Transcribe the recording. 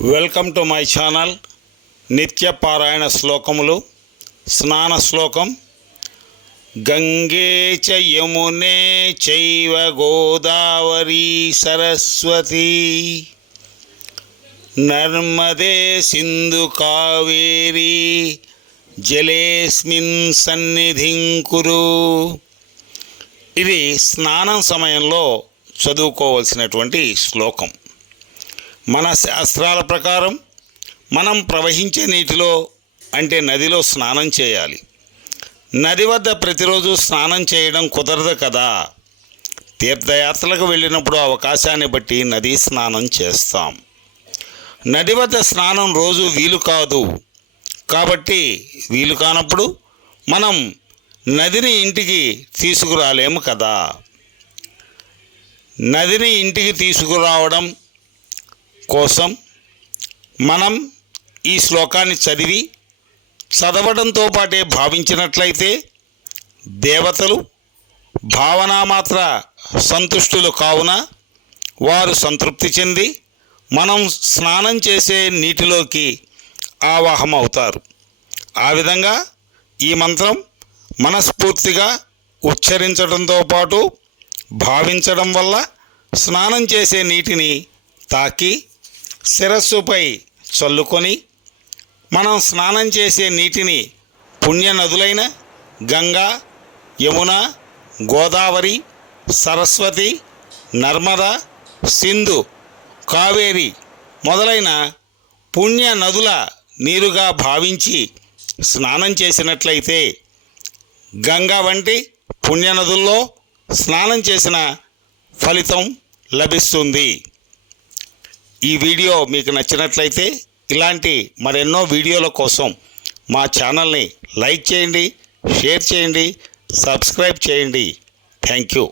Welcome to my channel నిత్య పారాయణ శ్లోకములు స్నాన శ్లోకం. గంగే చ యమునే చైవ గోదావరి సరస్వతి. నర్మదే సింధు కావేరి జలేస్మిన్ సన్నిధిం కురు. ఇది స్నానం సమయంలో చదువుకోవలసినటువంటి శ్లోకం. మన శాస్త్రాల ప్రకారం మనం ప్రవహించే నీటిలో అంటే నదిలో స్నానం చేయాలి. నది వద్ద ప్రతిరోజు స్నానం చేయడం కుదరదు కదా. తీర్థయాత్రలకు వెళ్ళినప్పుడు అవకాశాన్ని బట్టి నదీ స్నానం చేస్తాం. నది వద్ద స్నానం రోజు వీలు కాదు. కాబట్టి వీలు కానప్పుడు మనం నదిని ఇంటికి తీసుకురాలేము కదా. నదిని ఇంటికి తీసుకురావడం కోసం మనం ఈ శ్లోకాన్ని చదివి చదవడంతో పాటే భావించినట్లయితే దేవతలు భావనామాత్ర సంతుష్టులు కావున వారు సంతృప్తి చెంది మనం స్నానం చేసే నీటిలోకి ఆవాహం అవుతారు ఆ విధంగా ఈ మంత్రం మనస్ఫూర్తిగా ఉచ్చరించడంతో పాటు భావించడం వల్ల స్నానం చేసే నీటిని తాకి శిరస్సుపై చల్లుకొని మనం స్నానం చేసే నీటిని పుణ్య నదులైన గంగా యమున గోదావరి సరస్వతి నర్మద సింధు కావేరి మొదలైన పుణ్య నదుల నీరుగా భావించి స్నానం చేసినట్లయితే గంగా వంటి పుణ్య నదుల్లో స్నానం చేసిన ఫలితం లభిస్తుంది. ఈ వీడియో మీకు నచ్చినట్లయితే ఇలాంటి మరెన్నో వీడియోల కోసం మా ఛానల్ని లైక్ చేయండి షేర్ చేయండి సబ్స్క్రైబ్ చేయండి. Thank you.